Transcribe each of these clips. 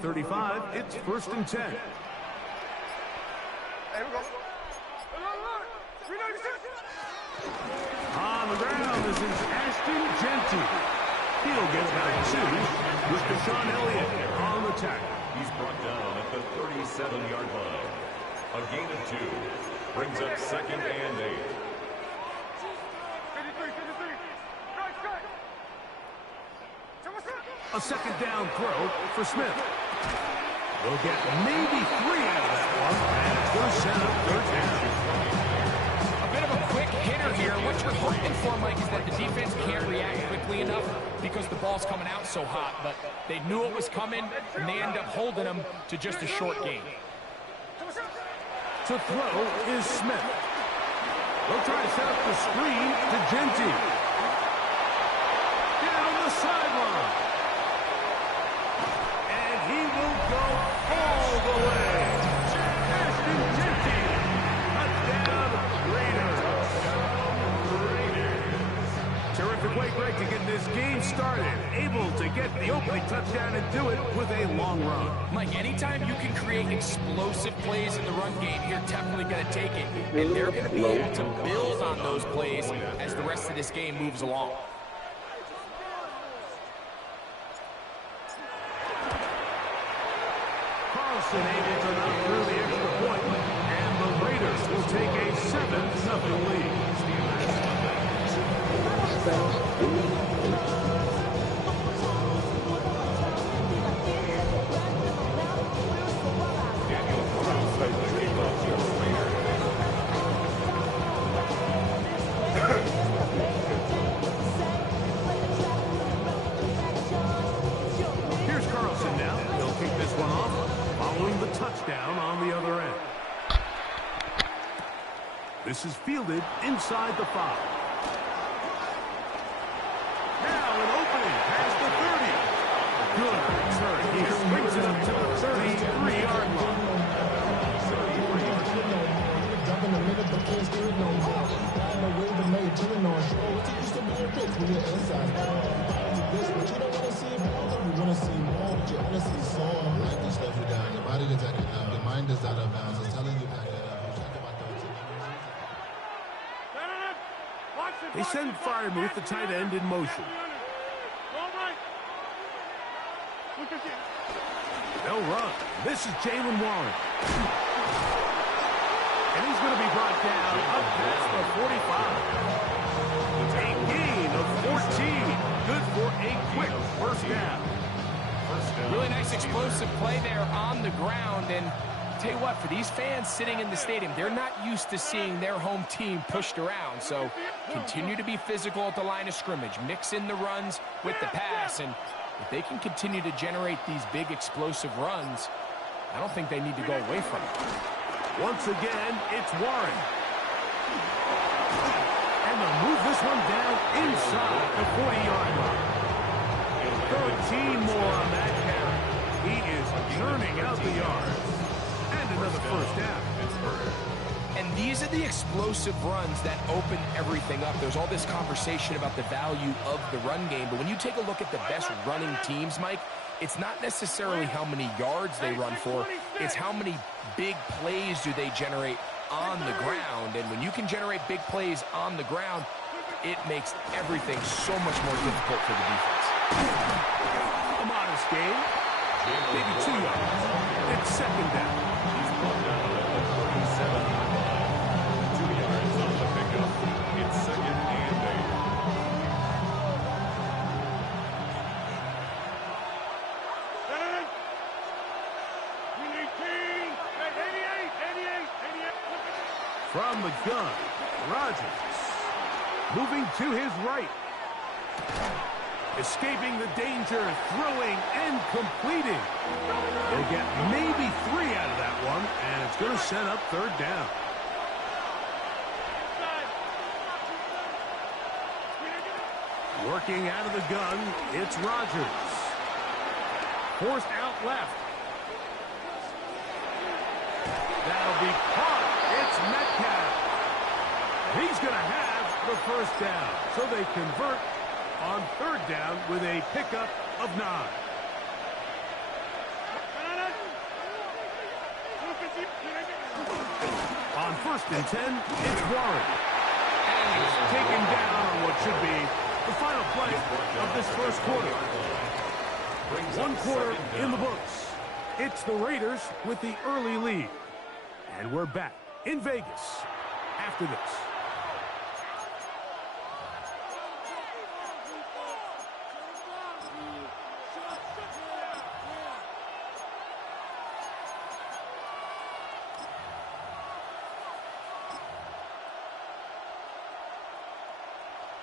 35, it's 1st and 10. On the ground, this is Ashton Jeanty. He'll get about 2 with Deshaun Elliott on the tackle. He's brought down at the 37-yard line. A gain of 2 brings up 2nd and 8. A 2nd down throw for Smith. They'll get maybe 3 out of that one, and it's going to set up 3rd down. A bit of a quick hitter here. What you're hoping for, Mike, is that the defense can't react quickly enough because the ball's coming out so hot, but they knew it was coming, and they end up holding them to just a short gain. To throw is Smith. They'll try to set up the screen to Jeanty. Down the sideline. And he will go all the way. Ashton Jeanty. Touchdown, Raiders. Terrific way, Greg, to get this game started. Able to get the opening touchdown and do it with a long run. Mike, anytime you can create explosive plays in the run game, you're definitely going to take it. And they're going to be able to build on those plays as the rest of this game moves along. Carlson able to knock through the extra point, and the Raiders will take a 7-0 lead. Here's Carlson now. He'll kick this one off, following the touchdown on the other end. This is fielded inside the 5. Now an opening past the 30. Good return here. Brings it up to the 33-yard line. Your mind is out of bounds. It's telling you back it up. They send Freiermuth, the tight end, in motion. They'll run. This is Jaylen Warren. And he's going to be brought down up past the 45. A gain of 14. Good for a quick first down. Really nice explosive play there on the ground. And tell you what, for these fans sitting in the stadium, they're not used to seeing their home team pushed around. So continue to be physical at the line of scrimmage. Mix in the runs with the pass. And if they can continue to generate these big explosive runs, I don't think they need to go away from it. Once again, it's Warren. And they'll move this one down inside the 40-yard line. 13 more on that carry. He is churning out the yards. And another first down. And these are the explosive runs that open everything up. There's all this conversation about the value of the run game, but when you take a look at the best running teams, Mike, it's not necessarily how many yards they run for, it's how many big plays do they generate on the ground. And when you can generate big plays on the ground, it makes everything so much more difficult for the defense. A modest gain, maybe 2 yards. It's 2nd down. He's brought down at the 37-yard line. 2 yards on the pickup. It's 2nd and 8. From the gun, Rodgers. Moving to his right. Escaping the danger, throwing and completing. They'll get maybe 3 out of that one, and it's going to set up 3rd down. Working out of the gun, it's Rodgers. Forced out left. That'll be caught. It's Metcalf. He's going to have the first down. So they convert on 3rd down with a pickup of 9. First and 10, it's Warren. And he's taken down on what should be the final play of this first quarter. One quarter in the books. It's the Raiders with the early lead. And we're back in Vegas after this.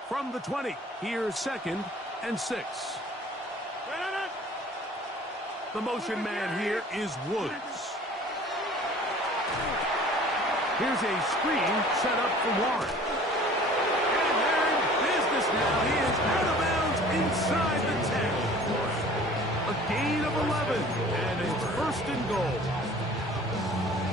From the 20, here's 2nd and 6. The motion man here is Woods. Here's a screen set up for Warren. And they're in business now. He is out of bounds inside the 10. A gain of 11, and it's 1st and goal.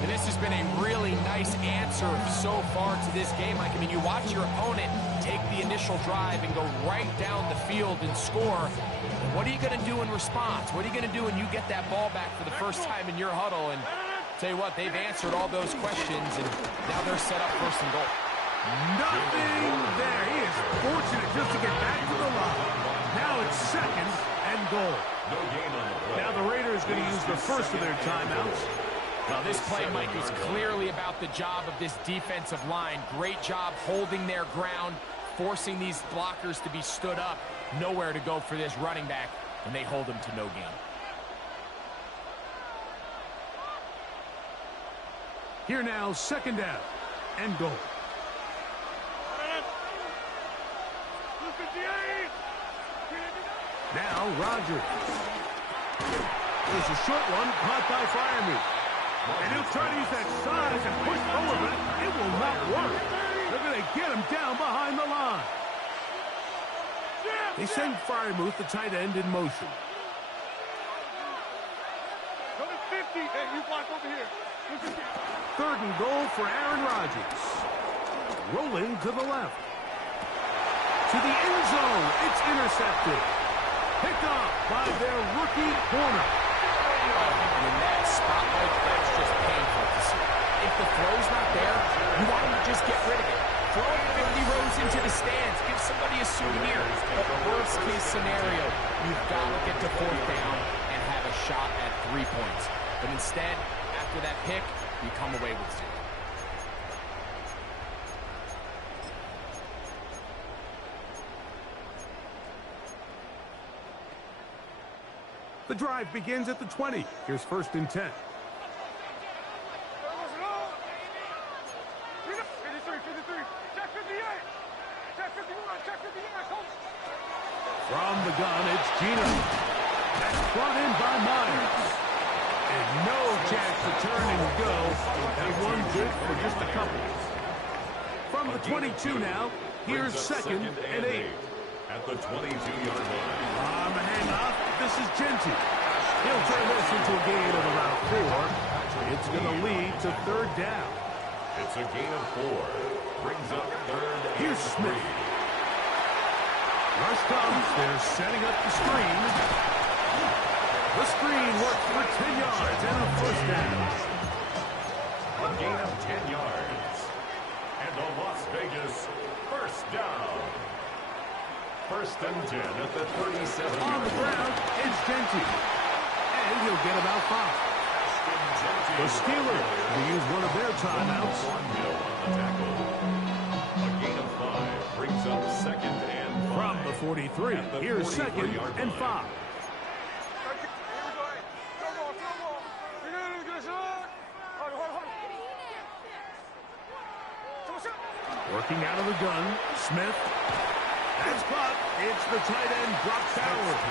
And this has been a really nice answer so far to this game. Like, I mean, you watch your opponent take the initial drive and go right down the field and score. What are you going to do in response? What are you going to do when you get that ball back for the first time in your huddle? And tell you what, they've answered all those questions, and now they're set up 1st and goal. Nothing there. He is fortunate just to get back to the line. Now it's 2nd and goal. Now the Raiders going to use the first of their timeouts. Well, this play, Mike, is clearly about the job of this defensive line. Great job holding their ground, forcing these blockers to be stood up. Nowhere to go for this running back, and they hold him to no gain. Here now, 2nd down and goal. Now Rodgers. There's a short one caught by Freiermuth. And he'll try to use that size and push forward, but it will not work. They're going to get him down behind the line. They send Freiermuth, the tight end, in motion. Go to 50. Hey, you block over here. 3rd and goal for Aaron Rodgers. Rolling to the left. To the end zone. It's intercepted. Picked off by their rookie corner. In that spotlight, that's just painful to see. If the throw's not there, you want him to just get rid of it. Throw it 50 rows into the stands. Give somebody a souvenir. But worst case scenario, you've got to get to 4th down and have a shot at 3 points. But instead, after that pick, you come away with 0. The drive begins at the 20. Here's 1st and 10. From the gun, it's Gino. That's brought in by Myers. And no chance to turn and go. That one good for just a couple. From the 22 now, here's 2nd and 8. At the 22-yard line. On the handoff, this is Genty. He'll turn this into a gain of about 4. It's going to lead to 3rd down. It's a gain of 4. Brings up 3rd and Here's Smith. Rush comes. They're setting up the screen. The screen works for 10 yards and a 1st down. A gain of 10 yards. And the Las Vegas 1st down. 1st and 10 at the 37. On the ground, it's Genty. And he'll get about 5. The Steelers will use one of their timeouts. A gain of 5 brings up 2nd and 5. From the 43, here's 2nd and 5. Working out of the gun, Smith. That's caught. It's the tight end, Brock Bowers.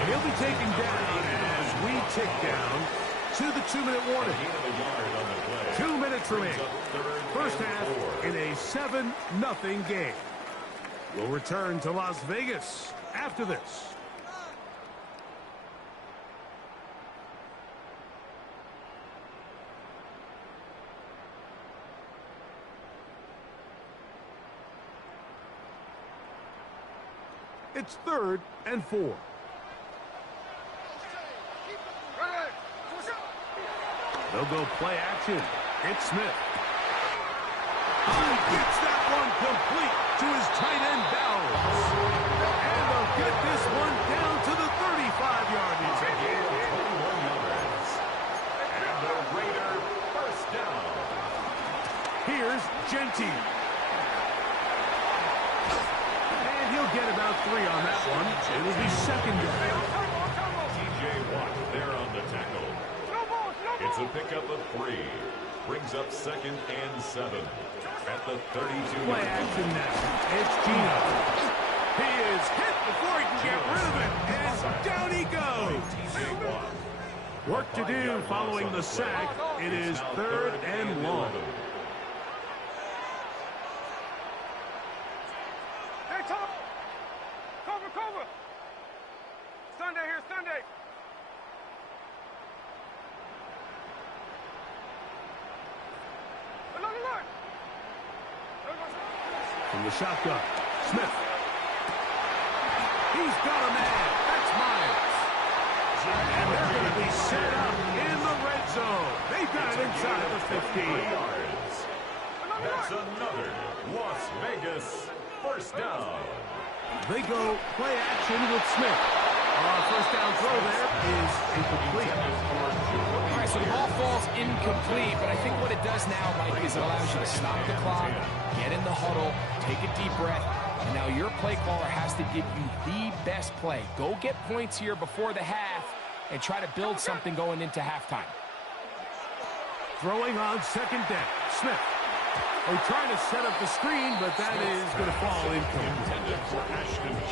And he'll be taken down as we tick down to the 2-minute warning. 2 minutes remaining. First half in a 7-0 game. We'll return to Las Vegas after this. It's 3rd and 4. They'll go play action. It's Smith. Gets that one complete to his tight end, Bowers. And they'll get this one down to the 35-yard line. It's a gain of 21 yards. And the Raider first down. Here's Gentile. And he'll get about 3 on that one. It'll be second down. T.J. Watt there on the tackle. It's a pickup of 3. Brings up 2nd and 7 at the 32. Play action now. It's Geno. He is hit before he can get rid of it. And down he goes. T.J. Watt. Work to do following the sack. It is 3rd and long. Hey, Tom! Cover! Sunday here, Sunday! Look! From the shotgun, Smith. He's got a man. That's Myers. And they're going to be set up in the red zone. They've got it inside the 15. Yards. That's another Las Vegas first down. They go play action with Smith. First down throw there is incomplete. All right, so the ball falls incomplete, but I think what it does now, Mike, is it allows you to stop the clock, get in the huddle, take a deep breath, and now your play caller has to give you the best play. Go get points here before the half and try to build something going into halftime. Throwing on second down, Smith. They're trying to set up the screen, but that is going to fall incomplete.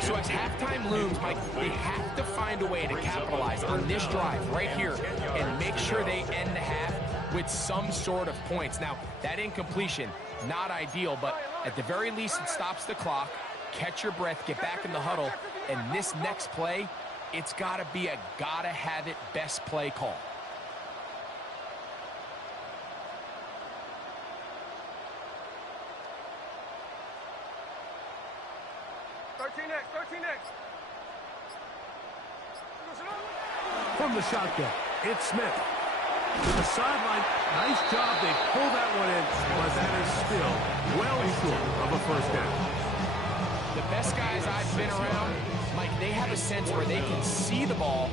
So as halftime looms, Mike, they have to find a way to capitalize on this drive right here and make sure they end the half with some sort of points. Now, that incompletion, not ideal, but at the very least it stops the clock, catch your breath, get back in the huddle, and this next play, it's got to be a gotta-have-it best play call. From the shotgun, it's Smith. To the sideline, nice job. They pull that one in, but that is still well short of a first down. The best guys I've been around, Mike, they have a sense where they can see the ball,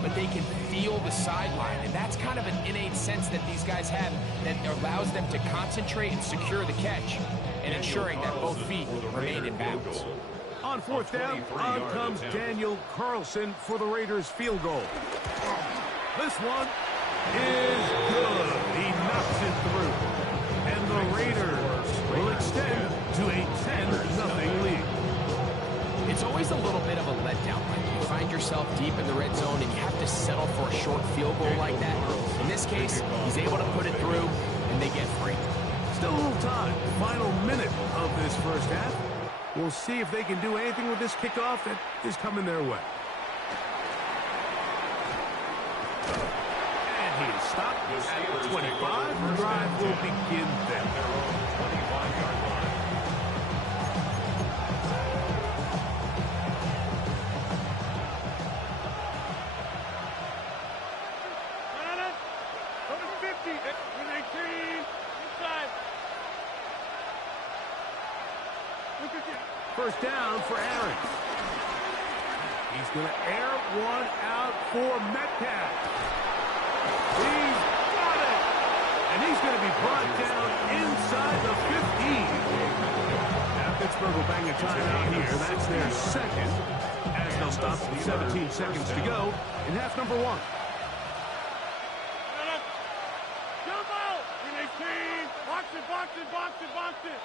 but they can feel the sideline. And that's kind of an innate sense that these guys have that allows them to concentrate and secure the catch and ensuring that both feet remain in bounds. On fourth down, on comes Daniel Carlson for the Raiders field goal. This one is good. He knocks it through. And the Raiders will extend to a 10-0 lead. It's always a little bit of a letdown. Like you find yourself deep in the red zone and you have to settle for a short field goal like that. In this case, he's able to put it through and they get free. Still a little time. Final minute of this first half. We'll see if they can do anything with this kickoff that is coming their way. And he is stopped at the 25. The drive will begin then. Their own 25-yard line. Go to 50. With 18. Inside. First down for Aaron. He's going to air one out for Metcalf. He's got it. And he's going to be brought down inside the 15. Now Pittsburgh will bang a timeout here. That's their second. As they'll stop with 17 seconds to go in half number 1. Jump out. With 18. Box it.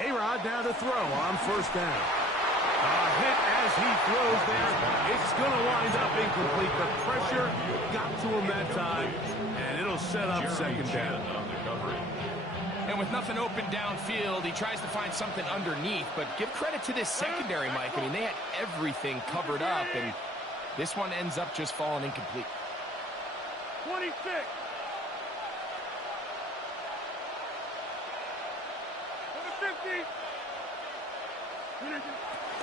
A-Rod down to throw on first down. A hit as he throws there. It's going to wind up incomplete. The pressure got to him that time, and it'll set up second down. And with nothing open downfield, he tries to find something underneath. But give credit to this secondary, Mike. I mean, they had everything covered up, and this one ends up just falling incomplete. 26.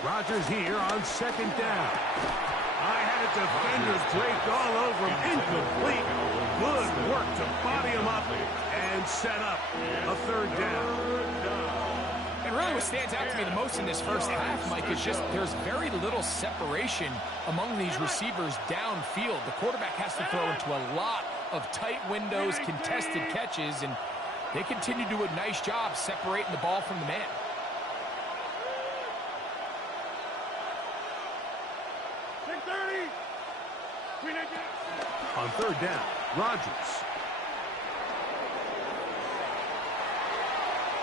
Rodgers here on second down. I had a defender draped all over him. Incomplete. Good work to body him up and set up a third down. And really what stands out to me the most in this first half, Mike, is just there's very little separation among these receivers downfield. The quarterback has to throw into a lot of tight windows, contested catches, and they continue to do a nice job separating the ball from the man. On third down, Rodgers.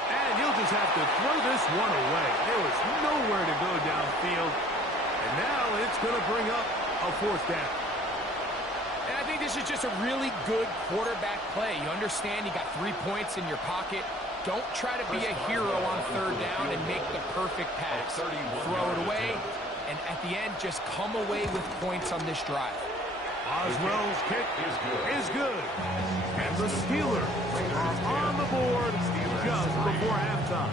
And he'll just have to throw this one away. There was nowhere to go downfield. And now it's going to bring up a fourth down. And I think this is just a really good quarterback play. You understand you got 3 points in your pocket. Don't try to be a hero on third down and make the perfect pass. Throw it away, and at the end, just come away with points on this drive. Oswell's kick is good. And the Steelers are on the board just before halftime.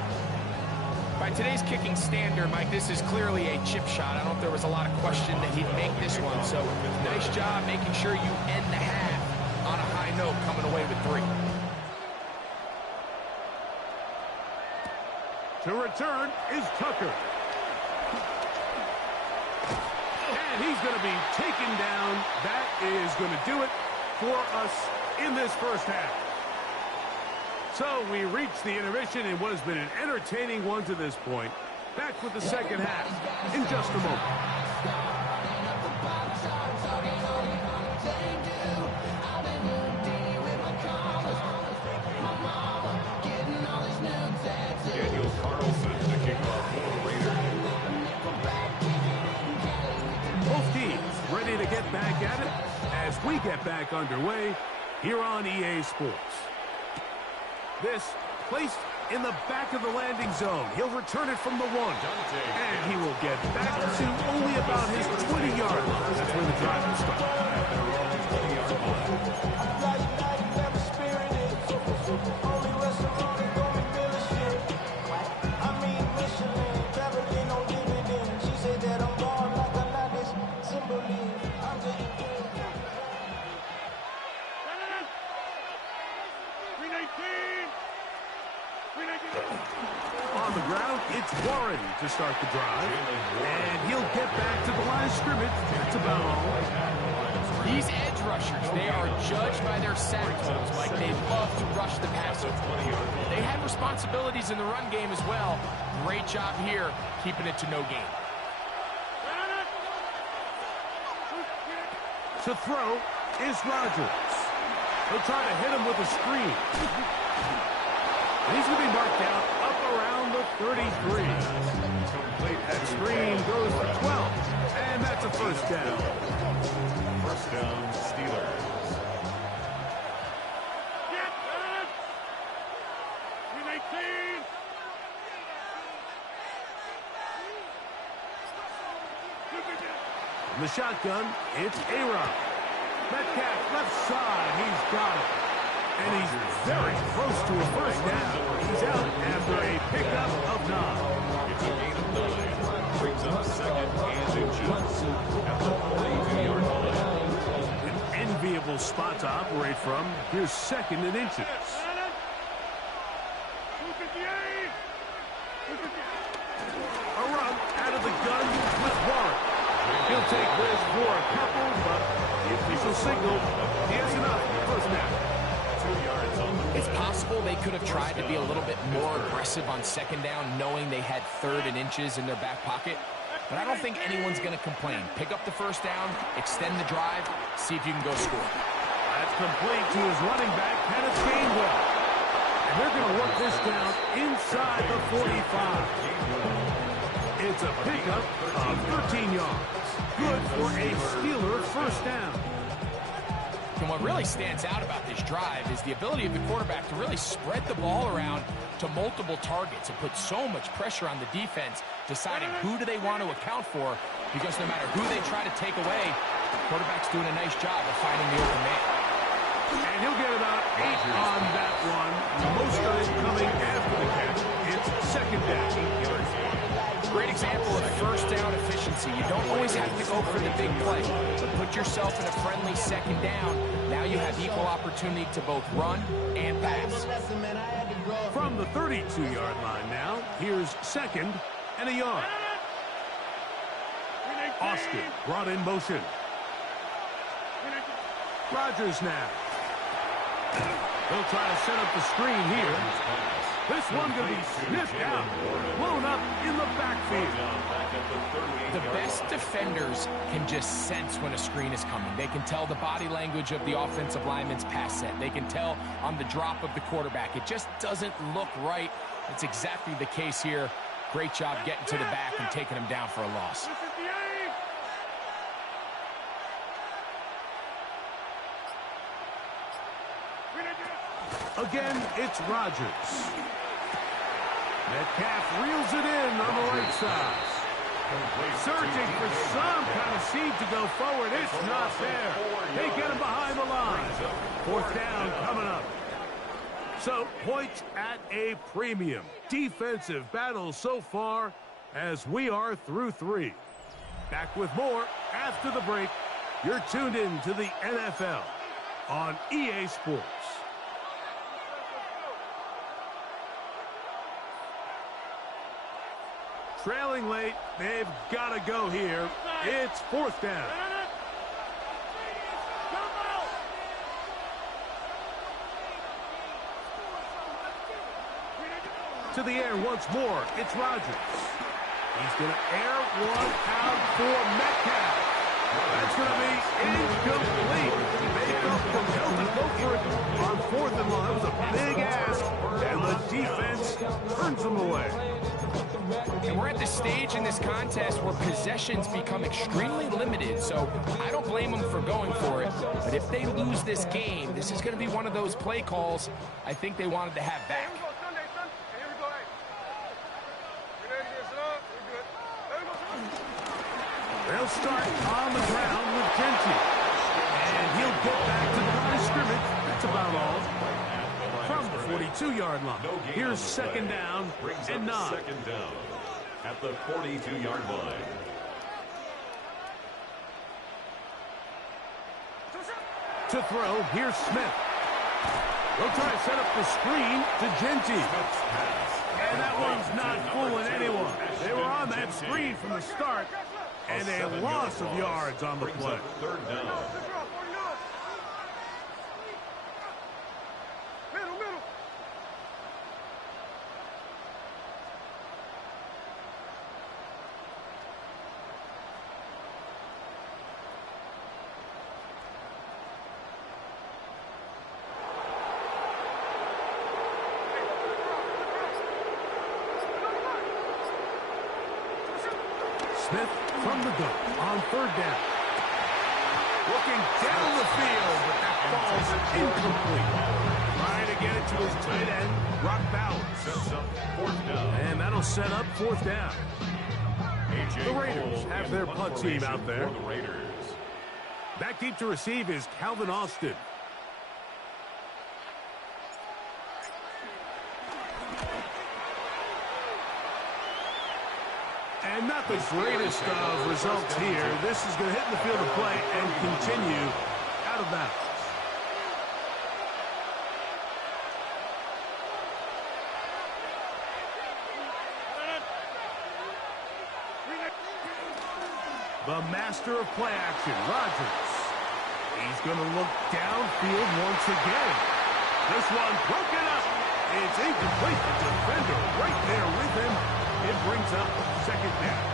By today's kicking standard, Mike, this is clearly a chip shot. I don't know if there was a lot of question that he'd make this one. So nice job making sure you end the half on a high note, coming away with 3. To return is Tucker. And he's going to be taken down. That is going to do it for us in this first half. So we reach the intermission in what has been an entertaining one to this point. Back with the second half in just a moment. Daniel Carlson to kick off for the Raiders. Both teams ready to get back at it as we get back underway here on EA Sports. This placed in the back of the landing zone. He'll return it from the 1. And he will get back to only about his 20-yard line. That's where the drive will start. On the ground, it's Warren to start the drive. And he'll get back to the line of scrimmage. That's about all. These edge rushers, they are judged by their sack totals. Like, they love to rush the passer. They have responsibilities in the run game as well. Great job here, keeping it to no gain. To throw is Rodgers. He'll try to hit him with a screen. And he's going to be marked down up around the 33. That screen goes to 12. And that's a first down. First down, Steelers. In the shotgun, it's A-Rod. Metcalf left side. He's got it. And he's very close to a first down. He's out after a pickup of 9. It's a gain of 9. Brings up second and inches at the 42-yard line. An enviable spot to operate from. Here's second and inches. A run out of the gun with Warren. He'll take this for a couple, but the official signal is enough. First down. It's possible they could have tried to be a little bit more aggressive on second down, knowing they had third and inches in their back pocket. But I don't think anyone's going to complain. Pick up the first down, extend the drive, see if you can go score. That's complete to his running back, Kenneth Gainwell. And they're going to work this down inside the 45. It's a pickup of 13 yards. Good for a Steeler first down. And what really stands out about this drive is the ability of the quarterback to really spread the ball around to multiple targets and put so much pressure on the defense, deciding who do they want to account for, because no matter who they try to take away, the quarterback's doing a nice job of finding the open man. And he'll get about 8 on that one. Most of it coming after the catch. It's second down. Great example of first down efficiency. You don't always have to go for the big play, but put yourself in a friendly second down. Now you have equal opportunity to both run and pass. From the 32-yard line now, here's second and a yard. Austin brought in motion. Rodgers now. They'll try to set up the screen here. This one going to be sniffed out, blown up in the backfield. The best defenders can just sense when a screen is coming. They can tell the body language of the offensive lineman's pass set. They can tell on the drop of the quarterback. It just doesn't look right. It's exactly the case here. Great job getting to the back and taking him down for a loss. Again, it's Rodgers. Metcalf reels it in on the right side. Searching for some kind of seed to go forward. It's not there. They get him behind the line. Fourth down coming up. So, points at a premium. Defensive battle so far as we are through 3. Back with more after the break. You're tuned in to the NFL on EA Sports. Trailing late, they've got to go here. It's fourth down. To the air once more, it's Rodgers. He's going to air one out for Metcalf. That's going to be incomplete. They felt compelled to go for it on fourth and long. That was a big ask, and the defense turns them away. And we're at the stage in this contest where possessions become extremely limited, so I don't blame them for going for it. But if they lose this game, this is going to be one of those play calls I think they wanted to have back. They'll start on the ground with Gentry. And he'll get back to the line of scrimmage. That's about all. From the 42-yard line. Here's second down and 9. Second down at the 42-yard line. To throw, here's Smith. They'll try to set up the screen to Gentry. And that one's not fooling anyone. They were on that screen from the start. And a loss of yards on the play. Third down. Smith from the gun on third down. Looking down the field, but that falls incomplete. Trying to get it to his tight end, Brock Bowers. Sets up fourth down. And that'll set up fourth down. The Raiders have their punt team out there. For the Raiders. Back deep to receive is Calvin Austin. And not the greatest of results here. This is going to hit the field of play and continue out of bounds. The master of play action, Rodgers. He's going to look downfield once again. This one broken up. It's incomplete. The defender right there with him. It brings up second down.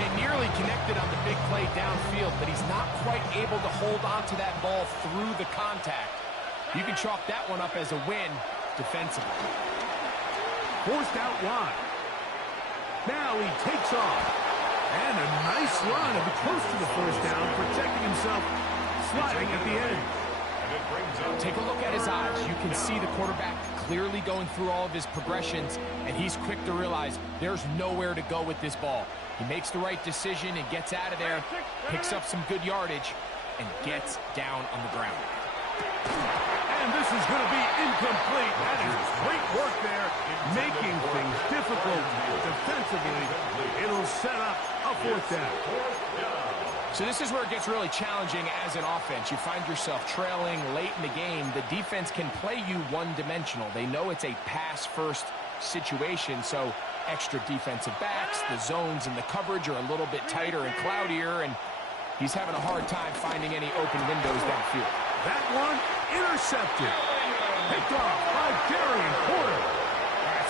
They nearly connected on the big play downfield, but he's not quite able to hold on to that ball through the contact. You can chalk that one up as a win defensively. Forced out wide. Now he takes off. And a nice run to be close to the first down, protecting himself, sliding at the end. Take a look at his eyes. You can see the quarterback clearly going through all of his progressions, and he's quick to realize there's nowhere to go with this ball. He makes the right decision and gets out of there, picks up some good yardage, and gets down on the ground. And this is going to be incomplete. That is great work there, making things difficult defensively. It'll set up a fourth down. So this is where it gets really challenging as an offense. You find yourself trailing late in the game. The defense can play you one-dimensional. They know it's a pass-first situation, so extra defensive backs, the zones and the coverage are a little bit tighter and cloudier, and he's having a hard time finding any open windows downfield. That one intercepted. Picked off by Darian Porter.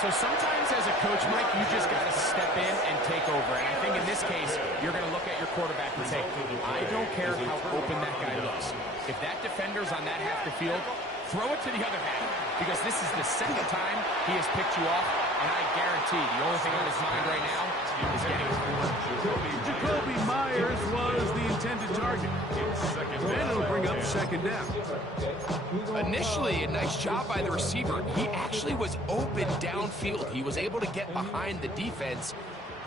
So sometimes as a coach, Mike, you just got to step in and take over. And I think in this case, you're going to look at your quarterback and say, I don't care how open that guy looks. If that defender's on that half the field, throw it to the other half. Because this is the second time he has picked you off. And I guarantee the only thing on his mind right now is getting it. Jacoby Myers was the intended target. Then it'll bring up second down. Initially, a nice job by the receiver. He actually was open downfield. He was able to get behind the defense,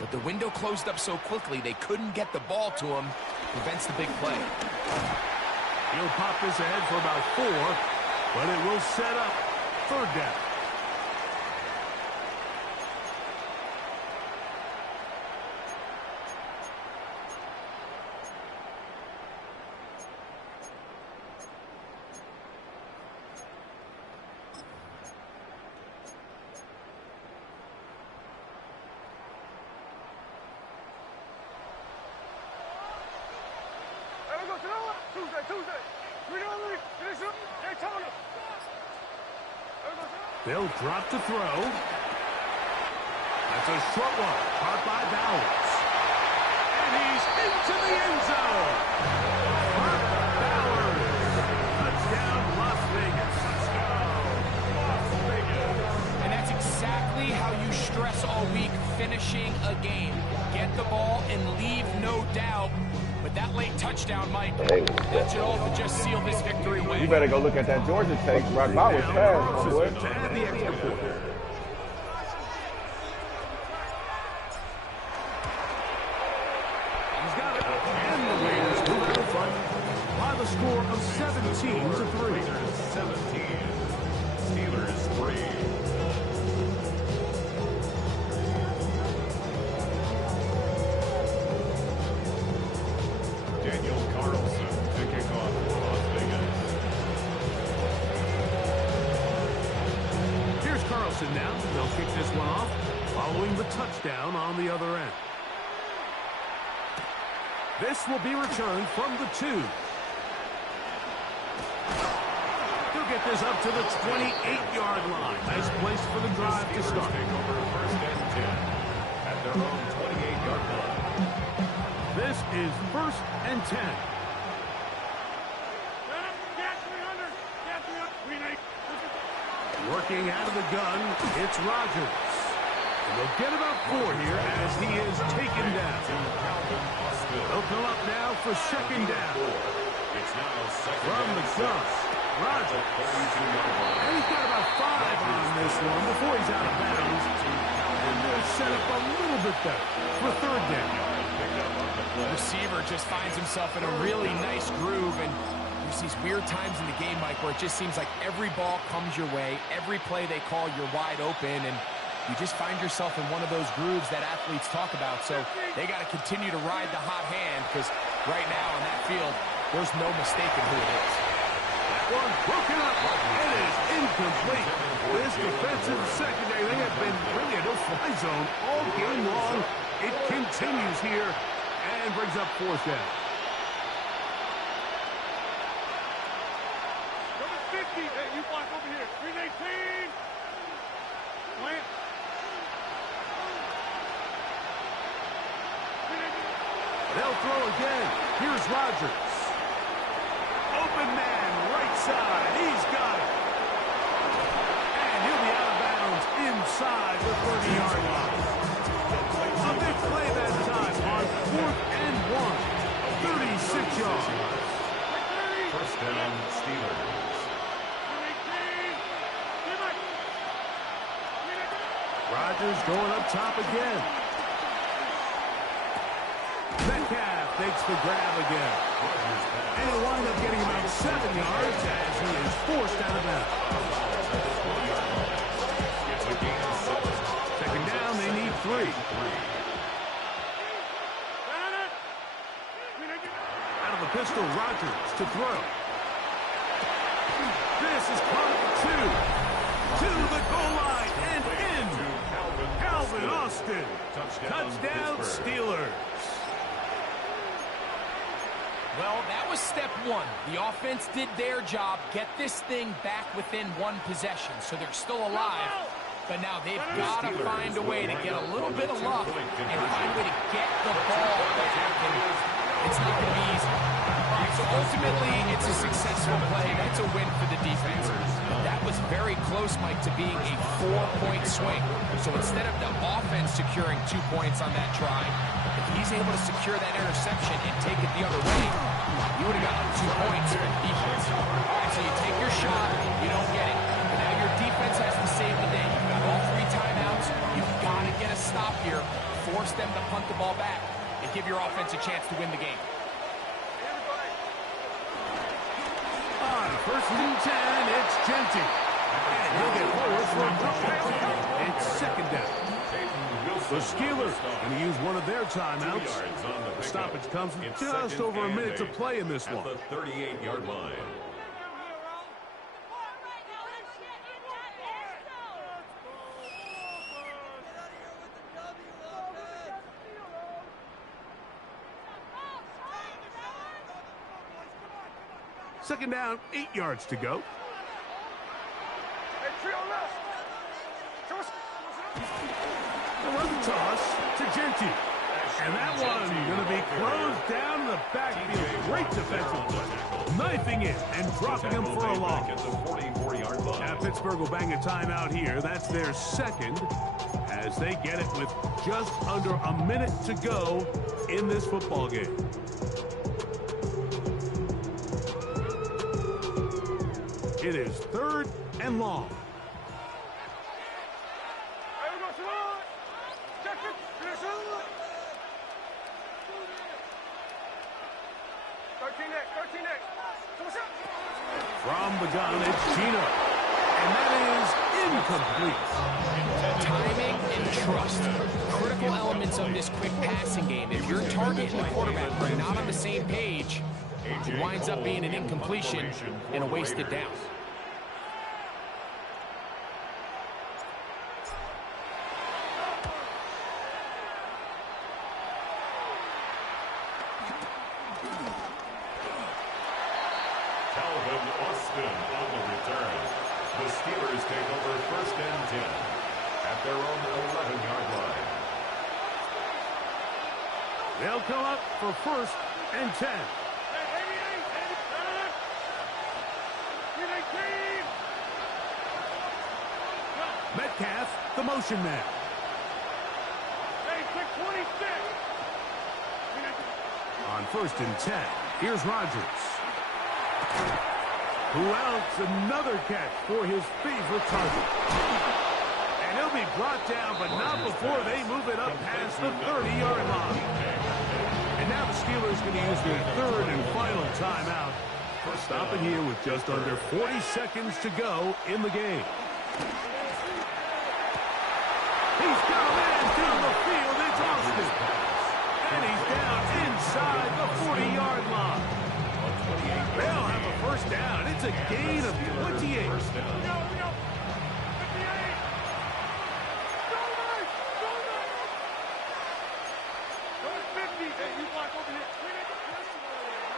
but the window closed up so quickly they couldn't get the ball to him. Prevents the big play. He'll pop this ahead for about 4, but it will set up third down. Tuesday. Finish up. Daytona. They'll drop to throw. That's a short one. Caught by Bowers. And he's into the end zone. Mark Bowers. Touchdown, Las Vegas. And that's exactly how you stress all week finishing a game. Get the ball and leave no doubt. But that late touchdown, Mike, that should all just seal this victory away. You better go look at that Georgia tape. Brock Bowers passed, my boy. To add the extra point. He's got it. And the Raiders move to the front by the score of 17-3. 17. Steelers 3. Daniel Carlson picking off Las Vegas. Here's Carlson now. They'll kick this one off following the touchdown on the other end. This will be returned from the 2. They'll get this up to the 28-yard line. Nice place for the drive to start. Take over first and 10 at their own 28-yard line. This is first and 10. Working out of the gun, it's Rodgers. And they'll get about 4 here as he is taken down. They'll come up now for second down. It's now second From the gun, Rodgers. And he's got about 5 on this one before he's out of bounds. And they'll set up a little bit better for third down. The receiver just finds himself in a really nice groove, and there's these weird times in the game, Mike, where it just seems like every ball comes your way, every play they call, you're wide open, and you just find yourself in one of those grooves that athletes talk about. So they got to continue to ride the hot hand, because right now on that field, there's no mistaking who it is. That one broken up. It is incomplete. This defensive secondary, they have been really a no-fly zone all game long. It continues here and brings up fourth down. Number 50, hey, you block over here. 318. Plant. They'll throw again. Here's Rodgers. Open man, right side. He's got it. And he'll be out of bounds inside the 30-yard line. A big play that time on 4th and 1. 36 yards. First down, Steelers. 318. Rodgers going up top again. Metcalf fakes the grab again. And he'll wind up getting about 7 yards as he is forced out of bounds. Second down, they need 3. Out of the pistol, Rodgers to throw. This is caught 2. To the goal line and in. Calvin Austin. Touchdown Steelers. Well, that was step 1. The offense did their job, get this thing back within 1 possession, so they're still alive. But now they've got to find a way to get a little bit of luck and find a way to get the ball back. And it's not going to be easy. All right, so ultimately, it's a successful play. That's a win for the defense. That was very close, Mike, to being a 4-point swing. So instead of the offense securing 2 points on that try, if he's able to secure that interception and take it the other way, you would have gotten 2 points for the defense. All right, so you take your shot, you don't get it. But now your defense has to save the day. You've got all 3 timeouts. You've got to get a stop here, force them to punt the ball back, and give your offense a chance to win the game. On first and 10, it's Genty. And he'll get forward for a touchdown. It's second down. The Steelers going to use one of their timeouts. The stoppage comes with just over a minute to play in this one. At the 38-yard line. Second down, 8 yards to go. The run toss to Genty. And that one going to be closed down in the backfield. Great defensive play. Knifing it and dropping him for a loss. Now Pittsburgh will bang a timeout here. That's their second as they get it with just under a minute to go in this football game. It is 3rd and long. From the gun, it's Gino. And that is incomplete. Timing and trust. Critical elements of this quick passing game. If your target and the quarterback are not on the same page, it winds up being an incompletion and a wasted down. Calvin Austin on the return. The Steelers take over 1st and 10 at their own 11-yard line. They'll come up for 1st and 10. Metcalf, the motion man. On 1st and 10, here's Rodgers. Who else? Another catch for his favorite target. And he'll be brought down, but not before they move it up past the 30-yard line. And now the Steelers going to use their 3rd and final timeout. Stopping here with just under 40 seconds to go in the game. He's got a man down the field. It's Austin. And he's down inside the 40-yard line. They'll have a 1st down. It's a gain of 28.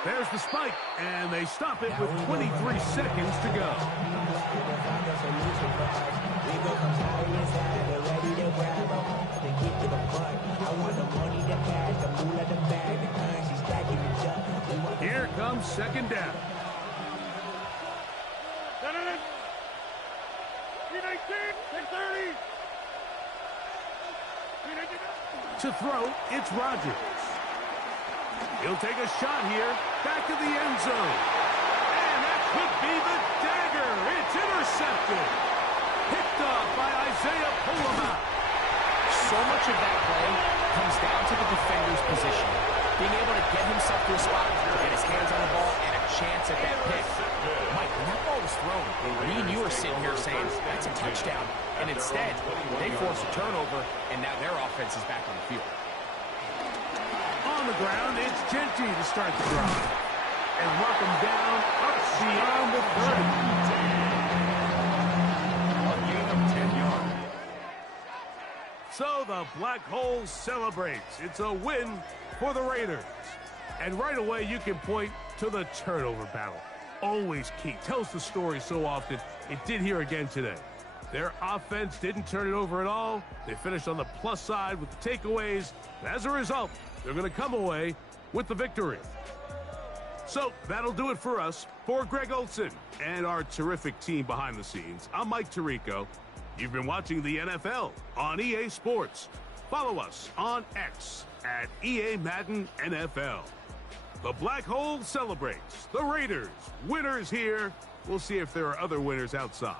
There's the spike, and they stop it with 23 seconds to go. Here comes 2nd down. To throw, it's Rodgers. He'll take a shot here, back to the end zone. And that could be the dagger. It's intercepted. Picked up by Isaiah Pullman. So much of that play comes down to the defender's position. being able to get himself to a spot, get his hands on the ball, and a chance at that pick. Mike, when that ball was thrown, me and you are sitting here saying, that's a touchdown. And instead, they force a turnover, and now their offense is back on the field. On the ground, it's Genty to start the drive. And work him down up beyond the 30. A gain of 10 yards. So the Black Hole celebrates. It's a win for the Raiders. And right away, you can point to the turnover battle. Always key. Tells the story so often. It did here again today. Their offense didn't turn it over at all. They finished on the plus side with the takeaways. And as a result, they're going to come away with the victory. So that'll do it for us. For Greg Olson and our terrific team behind the scenes, I'm Mike Tirico. You've been watching the NFL on EA Sports. Follow us on X at EA Madden NFL. The Black Hole celebrates. The Raiders, winners here. We'll see if there are other winners outside.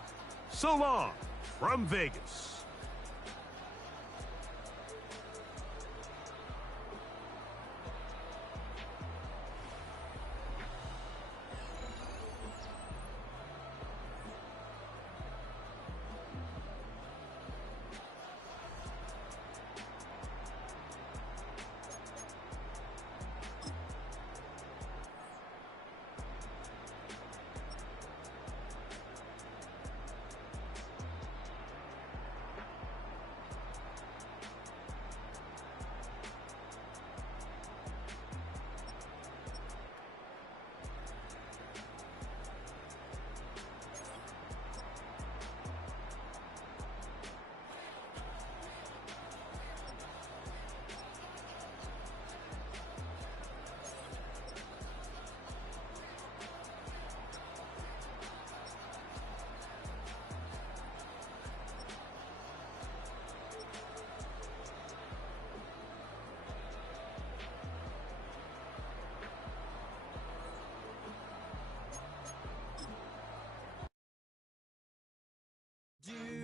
So long from Vegas.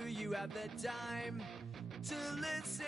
Do you have the time to listen?